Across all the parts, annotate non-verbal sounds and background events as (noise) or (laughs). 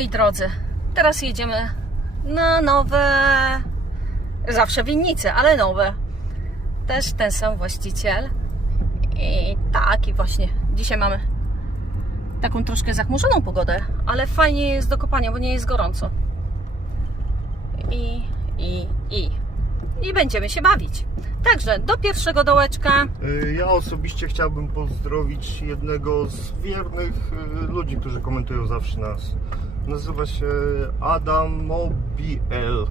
Moi drodzy, teraz jedziemy na nowe, zawsze winnice, ale nowe. Też ten sam właściciel. I taki właśnie, dzisiaj mamy taką troszkę zachmurzoną pogodę, ale fajnie jest do kopania, bo nie jest gorąco. I, i, i. I będziemy się bawić. Także do pierwszego dołeczka. Y, Ja osobiście chciałbym pozdrowić jednego z wiernych y, ludzi, którzy komentują zawsze nas. Nazywa się Adam Mobiel.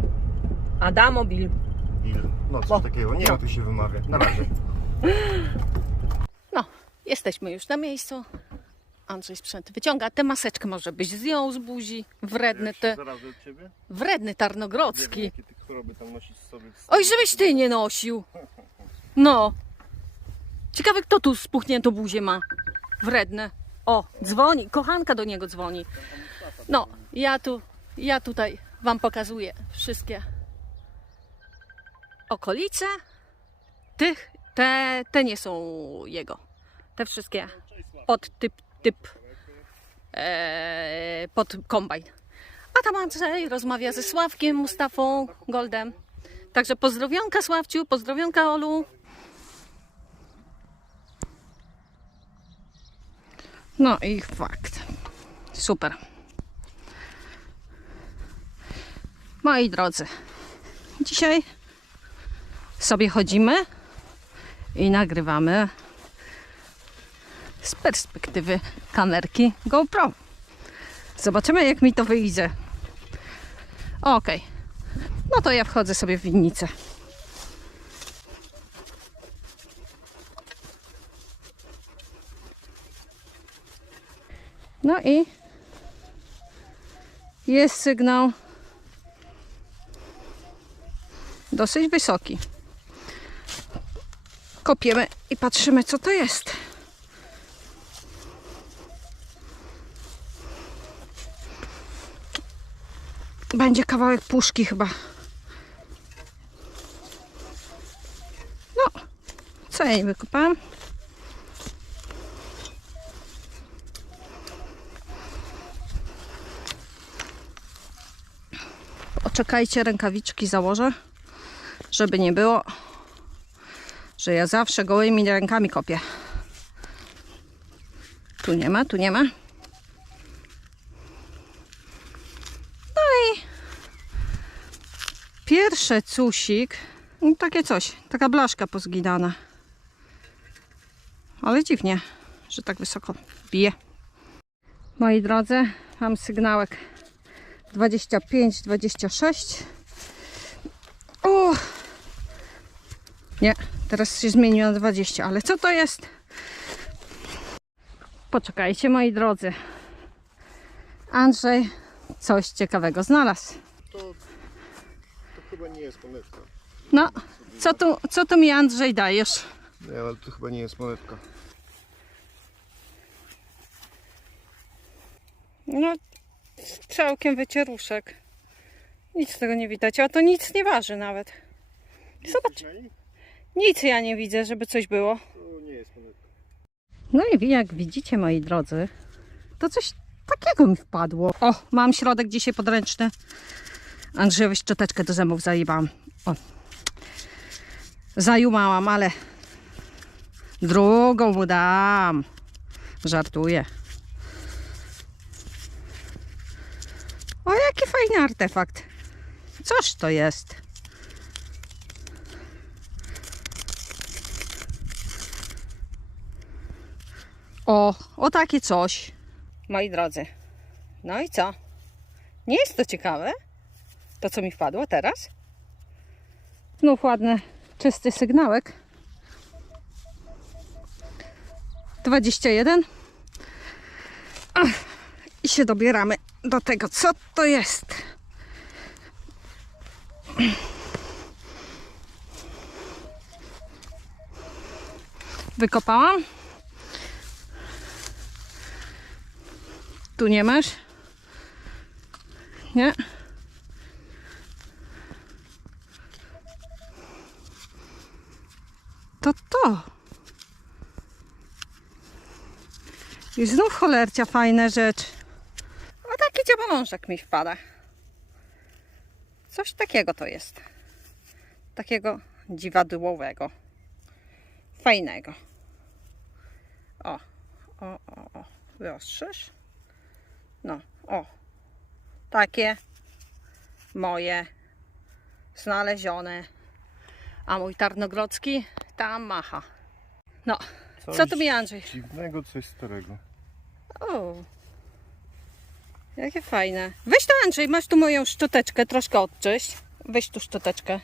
Adamobil. Bil. No coś O, takiego, nie no. wiem to się wymawia. Na razie. No, jesteśmy już na miejscu. Andrzej sprzęt wyciąga. Tę maseczkę może byś zdjął z buzi. Wredny te, Zaraz od ciebie? wredny Tarnogrodzki. Jakie ty choroby tam nosisz sobie w Oj, żebyś ty nie nosił. No. Ciekawe, kto tu spuchniętą buzię ma. Wredne. O, dzwoni. Kochanka do niego dzwoni. No, ja tu, ja tutaj wam pokazuję wszystkie okolice. Tych, te, te nie są jego. Te wszystkie pod typ, typ, e, pod kombajn. A tam Andrzej rozmawia ze Sławkiem, Mustafą, Goldem. Także pozdrowionka Sławciu, pozdrowionka Olu. No i fakt. Super. Moi drodzy, dzisiaj sobie chodzimy i nagrywamy z perspektywy kamerki GoPro. Zobaczymy, jak mi to wyjdzie. Okej. No to ja wchodzę sobie w winnicę. No i jest sygnał dosyć wysoki. Kopiemy i patrzymy, co to jest. Będzie kawałek puszki chyba. No, co ja nie wykopałam? Rękawiczki założę, żeby nie było, że ja zawsze gołymi rękami kopię. Tu nie ma, tu nie ma. Pierwszy cusik, no takie coś, taka blaszka pozgidana. Ale dziwnie, że tak wysoko bije. Moi drodzy, mam sygnałek 25, 26. O! Nie, teraz się zmienił na 20, ale co to jest? Poczekajcie, moi drodzy. Andrzej coś ciekawego znalazł. To, to chyba nie jest monetka. No, co tu, co tu mi Andrzej dajesz? Nie, ale to chyba nie jest monetka. No, całkiem wycieruszek. Nic z tego nie widać, a to nic nie waży nawet. Zobacz, nic ja nie widzę, żeby coś było. To nie. No i jak widzicie, moi drodzy, to coś takiego mi wpadło. O, mam środek dzisiaj podręczny. Andrzejowi szczoteczkę do zębów zajebałam. O. Zajumałam, ale drugą mu dam. Żartuję. O, jaki fajny artefakt. Coż to jest? O, o takie coś. Moi drodzy. No i co? Nie jest to ciekawe? To, co mi wpadło teraz? Znów ładny, czysty sygnałek. 21. Ach, I się dobieramy do tego, co to jest. Wykopałam. Tu nie masz? Nie? To to. I znów cholercia fajna rzecz. O takie dziabolążek mi wpada. Coś takiego to jest. Takiego dziwadłowego. Fajnego. O, o, o, o. Wyostrzysz? No, o. Takie moje znalezione. A mój Tarnogrodzki tam macha. No, co tu mi Andrzej? Dziwnego, coś starego. O, jakie fajne. Weź to Andrzej, masz tu moją szczoteczkę, troszkę odczyść. Weź tu szczoteczkę.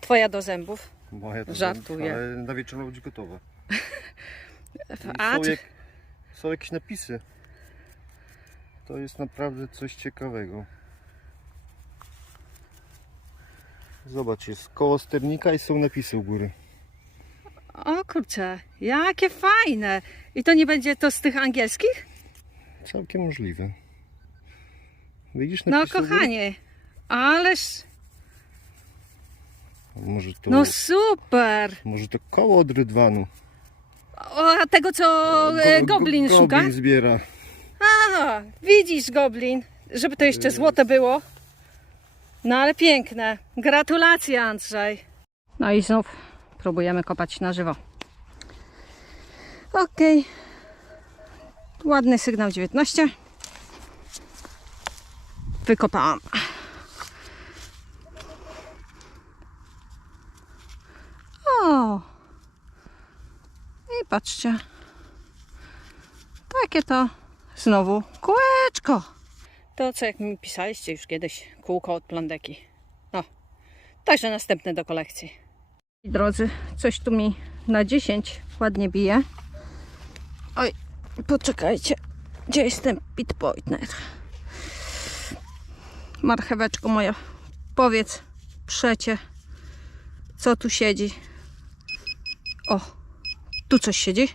Twoja do zębów. Moja to Żartuję. Ale na wieczór będzie gotowe. (laughs) I A, są, jak, są jakieś napisy. To jest naprawdę coś ciekawego. Zobacz, jest koło sternika i są napisy u góry. O kurczę, jakie fajne. I to nie będzie to z tych angielskich? Całkiem możliwe. Widzisz No napisy u góry? kochanie, ależ, Może to, no super. może to koło od rydwanu. O, a tego co e, Go- go- Goblin szuka? Goblin zbiera. A, widzisz Goblin, żeby to jeszcze złote było. No ale piękne. Gratulacje Andrzej. No i znów próbujemy kopać na żywo. Okej. Ładny sygnał 19. Wykopałam. O! I patrzcie. Takie to znowu kółeczko. To co jak mi pisaliście już kiedyś, kółko od plandeki. No, także następne do kolekcji. Drodzy, coś tu mi na 10 ładnie bije. Oj, poczekajcie. Gdzie jest ten pitpointner? Marcheweczko moja, powiedz przecie, co tu siedzi. O, tu coś siedzi.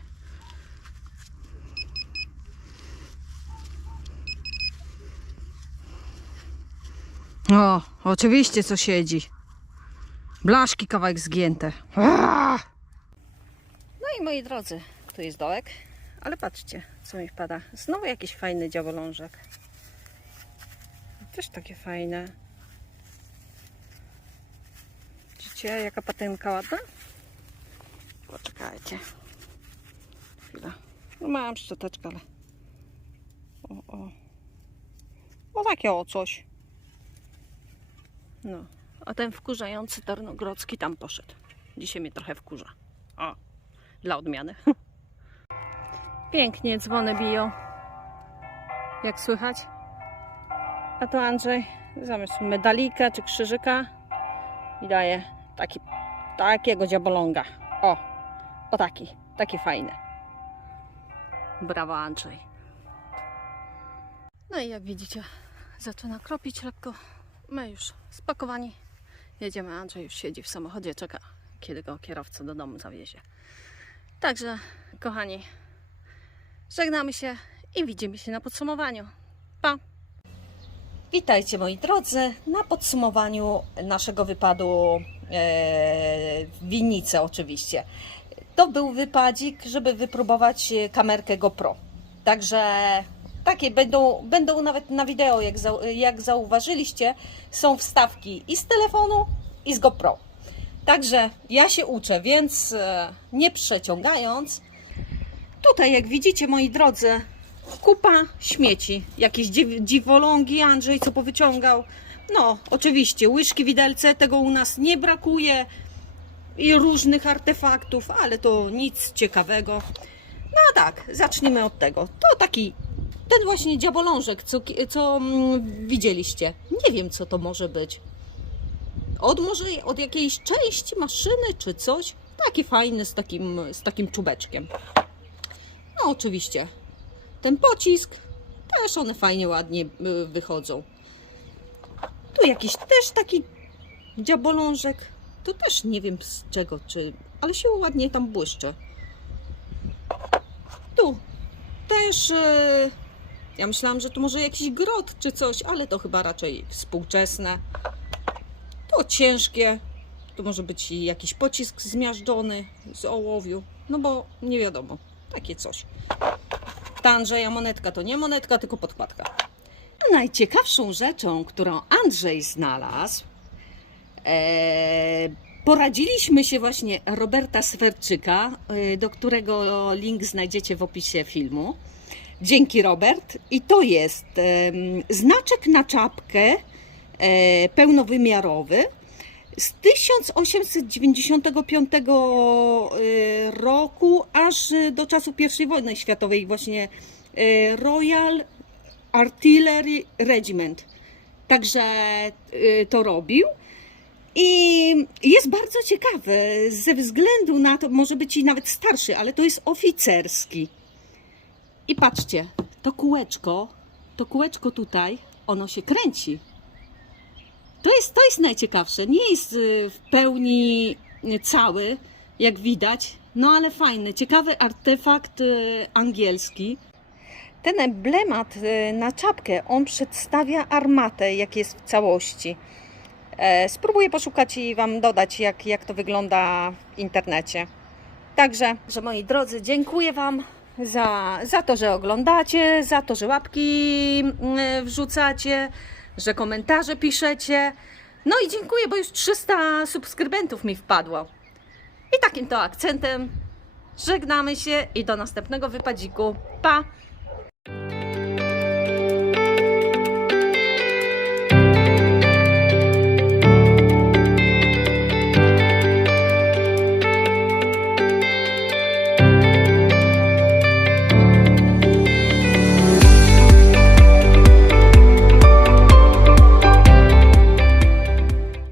O, oczywiście co siedzi. Blaszki kawałek zgięte. Aaa! No i moi drodzy, tu jest dołek, ale patrzcie, co mi wpada. Znowu jakiś fajny dziawolążek. Też takie fajne. Widzicie, jaka patynka ładna? Poczekajcie. Chwila. No mam szczoteczkę, ale... O, o. O takie o coś. No, a ten wkurzający Tarnogrodzki tam poszedł. Dzisiaj mnie trochę wkurza. O, dla odmiany. (laughs) Pięknie dzwony biją. Jak słychać? A to Andrzej zamiast medalika czy krzyżyka i daje taki, takiego dziaboląga. O, o taki, taki fajny. Brawo Andrzej. No i jak widzicie, zaczyna kropić lekko. My już spakowani. Jedziemy. Andrzej już siedzi w samochodzie, czeka, kiedy go kierowca do domu zawiezie. Także, kochani, żegnamy się i widzimy się na podsumowaniu. Pa! Witajcie moi drodzy na podsumowaniu naszego wypadu e, w winnicy oczywiście. To był wypadzik, żeby wypróbować e, kamerkę GoPro. Także takie będą, będą nawet na wideo, jak, zau, jak zauważyliście, są wstawki i z telefonu, i z GoPro. Także ja się uczę, więc e, nie przeciągając, tutaj jak widzicie moi drodzy, kupa śmieci. Jakieś dziw- dziwolągi Andrzej, co powyciągał. No, oczywiście, łyżki, widelce, tego u nas nie brakuje. I różnych artefaktów, ale to nic ciekawego. No a tak, zacznijmy od tego. To taki, ten właśnie dziabolążek, co, co mm, widzieliście. Nie wiem, co to może być. Od może od jakiejś części maszyny czy coś. Taki fajny z takim, z takim czubeczkiem. No oczywiście. Ten pocisk, też one fajnie, ładnie y, wychodzą. Tu jakiś też taki dziabolążek. To też nie wiem z czego, czy, ale się ładnie tam błyszczy. Tu też. y, Ja myślałam, że tu może jakiś grot czy coś, ale to chyba raczej współczesne. To ciężkie. To może być jakiś pocisk zmiażdżony z ołowiu. No bo nie wiadomo. Takie coś. Ta Andrzeja monetka to nie monetka, tylko podkładka. najciekawszą rzeczą, którą Andrzej znalazł, e, poradziliśmy się właśnie Roberta Swerczyka, e, do którego link znajdziecie w opisie filmu. Dzięki Robert. I to jest znaczek na czapkę e, pełnowymiarowy z 1895 e, roku aż do czasu I wojny światowej właśnie e, Royal Artillery Regiment. Także to robił. I jest bardzo ciekawy ze względu na to, może być i nawet starszy, ale to jest oficerski. I patrzcie, to kółeczko, to kółeczko tutaj, ono się kręci. To jest, to jest najciekawsze. Nie jest y, w pełni y, cały, jak widać, no ale fajny, ciekawy artefakt y, angielski. Ten emblemat na czapkę, on przedstawia armatę, jak jest w całości. E, Spróbuję poszukać i Wam dodać, jak, jak to wygląda w internecie. Także, że moi drodzy, dziękuję Wam za, za to, że oglądacie, za to, że łapki mm, wrzucacie, że komentarze piszecie. No i dziękuję, bo już 300 subskrybentów mi wpadło. I takim to akcentem żegnamy się i do następnego wypadziku. Pa!